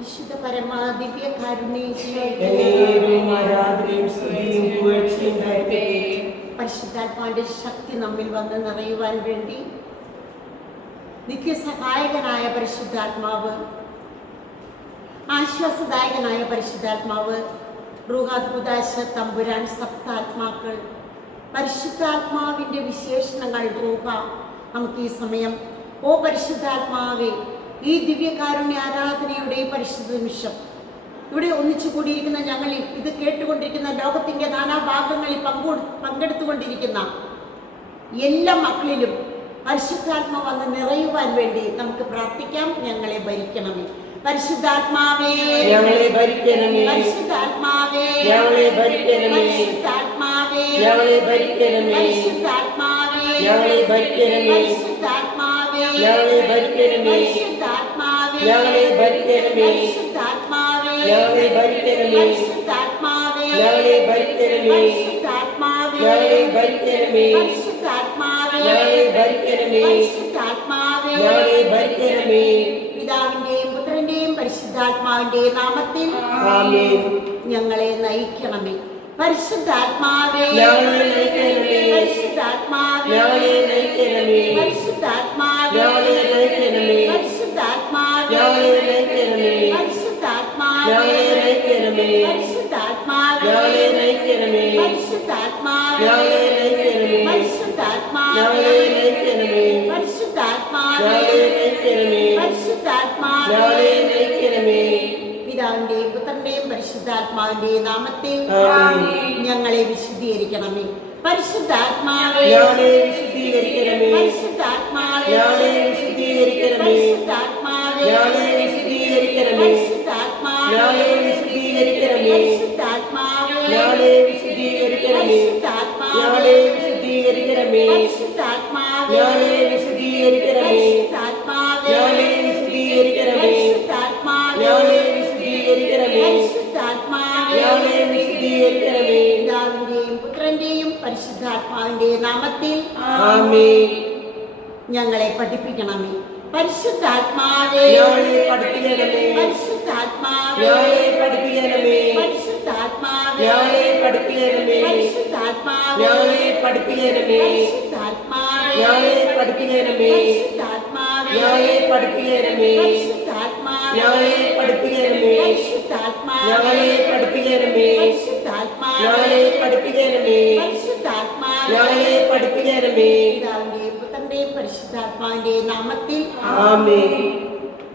പരിശുദ്ധ പരമാദിവ്യ പരിശുദ്ധാത്മാവിന്റെ ശക്തി നമ്മിൽ വന്ന് നിറയുവാൻ വേണ്ടി നിത്യസഹായകനായ പരിശുദ്ധാത്മാവ്, ആശ്വാസദായകനായ പരിശുദ്ധാത്മാവ്, റൂഹാദുദാശ തമ്പുരാൻ, സപ്താത്മാക്കൾ, പരിശുദ്ധാത്മാവിൻ്റെ വിശേഷണങ്ങൾ റൂഹ നമുക്ക് ഈ സമയം, ഓ പരിശുദ്ധാത്മാവേ, ഈ ദിവ്യകാരുണ്യ ആരാധനയുടെ പരിശുദ്ധ നിമിഷം ഇവിടെ ഒന്നിച്ചു കൂടിയിരിക്കുന്ന ഞങ്ങളിൽ, ഇത് കേട്ടുകൊണ്ടിരിക്കുന്ന ലോകത്തിൻ്റെ നാനാഭാഗങ്ങളിൽ പങ്കെടുത്തുകൊണ്ടിരിക്കുന്ന എല്ലാ മക്കളിലും പരിശുദ്ധാത്മ വന്ന് നിറയുവാൻ വേണ്ടി നമുക്ക് പ്രാർത്ഥിക്കാം. ഞങ്ങളെ ഭരിക്കണമേ പരിശുദ്ധാത്മാവേ, ഞങ്ങളെ ഭരിക്കണമേ. പരിശുദ്ധാത്മാവേ, ഞങ്ങളെ ഭരിക്കണമേ. പരിശുദ്ധാത്മാവേ, ഞങ്ങളെ ഭരിക്കണമേ. പരിശുദ്ധാത്മാവേ, ഞങ്ങളെ ഭരിക്കണമേ. പരിശുദ്ധാത്മാവേ, ഞങ്ങളെ ഭരിക്കണമേ. പരിശുദ്ധാത്മാവേ, ഞങ്ങളെ ഭരിക്കണമേ. പരിശുദ്ധാത്മാവേ, ഞങ്ങളെ ഭരിക്കണമേ. പരിശുദ്ധാത്മാവേ, ഞങ്ങളെ ഭരിക്കണമേ. പരിശുദ്ധാത്മാവേ, ഞങ്ങളെ ഭരിക്കണമേ. പരിശുദ്ധാത്മാവേ, ഞങ്ങളെ ഭരിക്കണമേ. പരിശുദ്ധാത്മാവേ, ഞങ്ങളെ ഭരിക്കണമേ. പിതാവിന്റെയും പുത്രന്റെയും പരിശുദ്ധാത്മാവിന്റെയും നാമത്തിൽ ആമേൻ. ഞങ്ങളെ നയിക്കണമേ പരിശുദ്ധാത്മാവേ, ഞങ്ങളെ നയിക്കണമേ. പരിശുദ്ധാത്മാവേ, ഞങ്ങളെ നയിക്കണമേ. പരിശുദ്ധാത്മാവേ, ഞങ്ങളെ നയിക്കണമേ. പരിശുദ്ധാത്മാവേ, ഞങ്ങളെ നയിക്കണമേ. പരിശുദ്ധാത്മാവേ, ഞങ്ങളെ നയിക്കണമേ. പരിശുദ്ധാത്മാവേ, ഞങ്ങളെ നയിക്കണമേ. പരിശുദ്ധാത്മാവേ, ഞങ്ങളെ നയിക്കണമേ. പരിശുദ്ധാത്മാവേ, ഞങ്ങളെ നയിക്കണമേ. പരിശുദ്ധാത്മാവേ, ഞങ്ങളെ നയിക്കണമേ. പരിശുദ്ധാത്മാവേ, ഞങ്ങളെ നയിക്കണമേ. പിതാവിന്റെയും പുത്രന്റെയും പരിശുദ്ധാത്മാവിന്റെയും നാമത്തിൽ ആമേൻ. ഞങ്ങളെ വിശുദ്ധീകരിക്കണമേ പരിശുദ്ധാത്മാവേ, ഞങ്ങളെ വിശുദ്ധീകരിക്കണമേ. പരിശുദ്ധാത്മാവേ, ഞങ്ങളെ വിശുദ്ധീകരിക്കണമേ. പരിശുദ്ധാത്മാവേ, ഞങ്ങളെ വിശുദ്ധീകരിക്കണമേ. പരിശുദ്ധാത്മാവേ, ഞങ്ങളെ വിശുദ്ധീകരിക്കണമേ. പരിശുദ്ധാത്മാവേ, ഞങ്ങളെ വിശുദ്ധീകരിക്കണമേ. ഞങ്ങളെ വിശുദ്ധീകരിക്കണമേ. പരിശുദ്ധാത്മാവേ, ഞങ്ങളെ വിശുദ്ധീകരിക്കണമേ. പരിശുദ്ധാത്മാവേ, ഞങ്ങളെ വിശുദ്ധീകരിക്കണമേ. പരിശുദ്ധാത്മാവേ, ഞങ്ങളെ വിശുദ്ധീകരിക്കണമേ. പരിശുദ്ധാത്മാവേ, ഞങ്ങളെ വിശുദ്ധീകരിക്കണമേ. പിതാവിന്റെയും പുത്രന്റെയും പരിശുദ്ധാത്മാവിന്റെയും നാമത്തിൽ ആമേൻ. ഞങ്ങളെ പഠിപ്പിക്കണമേ പരിശുദ്ധാത്മാവേ, ഞങ്ങളെ പഠിപ്പിക്കണമേ. പരിശുദ്ധാത്മാവേ, ഞങ്ങളെ പഠിപ്പിക്കണമേ. പരിശുദ്ധാത്മാവേ, ഞങ്ങളെ പഠിപ്പിക്കണമേ. പരിശുദ്ധാത്മാവേ, ഞങ്ങളെ പഠിപ്പിക്കണമേ. പരിശുദ്ധാത്മാവേ, ഞങ്ങളെ പഠിപ്പിക്കണമേ. പരിശുദ്ധാത്മാവേ, ഞങ്ങളെ പഠിപ്പിക്കണമേ. പരിശുദ്ധാത്മാവേ, ഞങ്ങളെ പഠിപ്പിക്കണമേ. പരിശുദ്ധാത്മാവേ, ഞങ്ങളെ പഠിപ്പിക്കണമേ. പരിശുദ്ധാത്മാവേ, ഞങ്ങളെ പഠിപ്പിക്കണമേ. പരിശുദ്ധാത്മാവേ, ഞങ്ങളെ പഠിപ്പിക്കണമേ. പിതാവിന്റെയും പുത്രന്റെയും പരിശുദ്ധാത്മാവിന്റെയും നാമത്തിൽ ആമേൻ.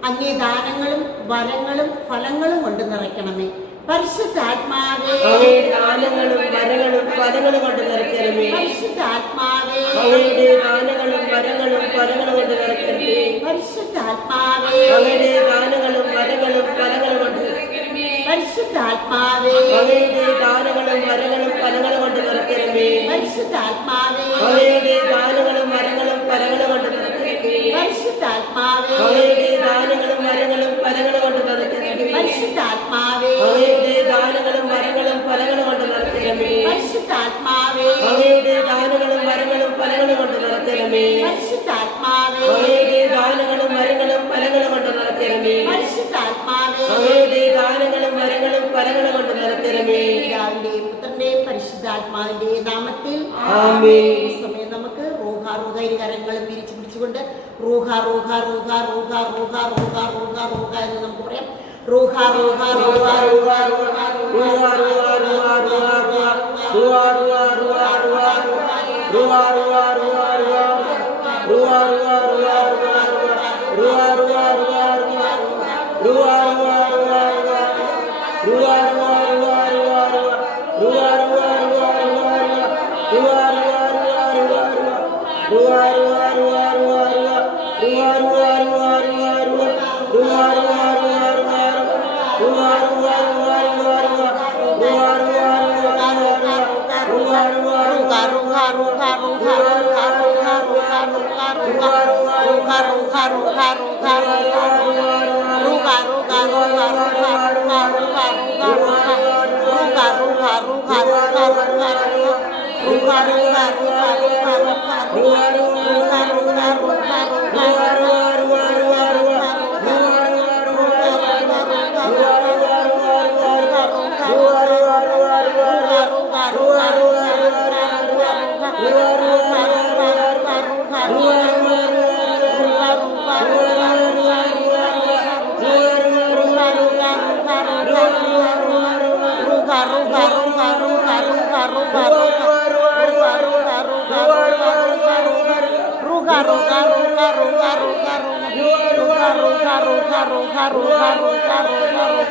അങ്ങേ ദാനങ്ങളും വരങ്ങളും ഫലങ്ങളും കൊണ്ട് നിറയ്ക്കണമേ പരിശുദ്ധാത്മാവേ, അങ്ങയുടെ ദാനങ്ങളും വരങ്ങളും ഫലങ്ങളും കൊണ്ട് നിറയ്ക്കണമേ. പരിശുദ്ധാത്മാവേ, അങ്ങയുടെ ദാനങ്ങളും വരങ്ങളും ഫലങ്ങളും കൊണ്ട് നിറയ്ക്കണമേ. പരിശുദ്ധാത്മാവേ, അങ്ങയുടെ ദാനങ്ങളും വരങ്ങളും ഫലങ്ങളും കൊണ്ട് പരിശുദ്ധാത്മാവേ, അങ്ങയുടെ ദാനങ്ങളും വരങ്ങളും ഫലങ്ങളും കൊണ്ട് നിറയ്ക്കണമേ. പരിശുദ്ധാത്മാവേ, അങ്ങയുടെ ദാനങ്ങളും വരങ്ങളും ഫലങ്ങളും കൊണ്ട് നിറയ്ക്കണമേ. പരിശുദ്ധാത്മാവേ, അങ്ങയുടെ ദാനങ്ങളും വരങ്ങളും ഫലങ്ങളും കൊണ്ട് നിറയ്ക്കണമേ. പരിശുദ്ധാത്മാവേ, അങ്ങയുടെ ദാനങ്ങളും വരങ്ങളും ഫലങ്ങളും കൊണ്ട് നിറയ്ക്കണമേ. പരിശുദ്ധാത്മാവേ, അങ്ങയുടെ ദാനങ്ങളും വരങ്ങളും ഫലങ്ങളും കൊണ്ട് നിറയ്ക്കണമേ. പരിശുദ്ധാത്മാവേ, അങ്ങയുടെ ദാനങ്ങളും വരങ്ങളും ഫലങ്ങളും കൊണ്ട് നിറയ്ക്കണമേ. പരിശുദ്ധാത്മാവേ, അങ്ങയുടെ ദാനങ്ങളും വരങ്ങളും ഫലങ്ങളും കൊണ്ട് നിറയ്ക്കണമേ. പിതാവിന്റെയും പുത്രന്റെയും പരിശുദ്ധാത്മാവിന്റെയും നാമത്തിൽ ആമേൻ. ഈ സമയം നമുക്ക് റൂഹ റൂഹ ഇരു കരങ്ങളും വിരിച്ചു പിടിച്ചുകൊണ്ട് റൂഹ റൂഹ റൂഹ റൂഹ റൂഹ റൂഹ റൂഹ റൂഹ എന്ന് നമുക്ക് പറയാം. റൂഹ റൂഹ റൂഹ റൂഹ റൂഹ റൂഹ റൂഹ റൂഹ റൂഹ റൂഹ റൂഹ റൂഹ റൂഹ റൂഹ റൂഹ റൂഹ റൂഹ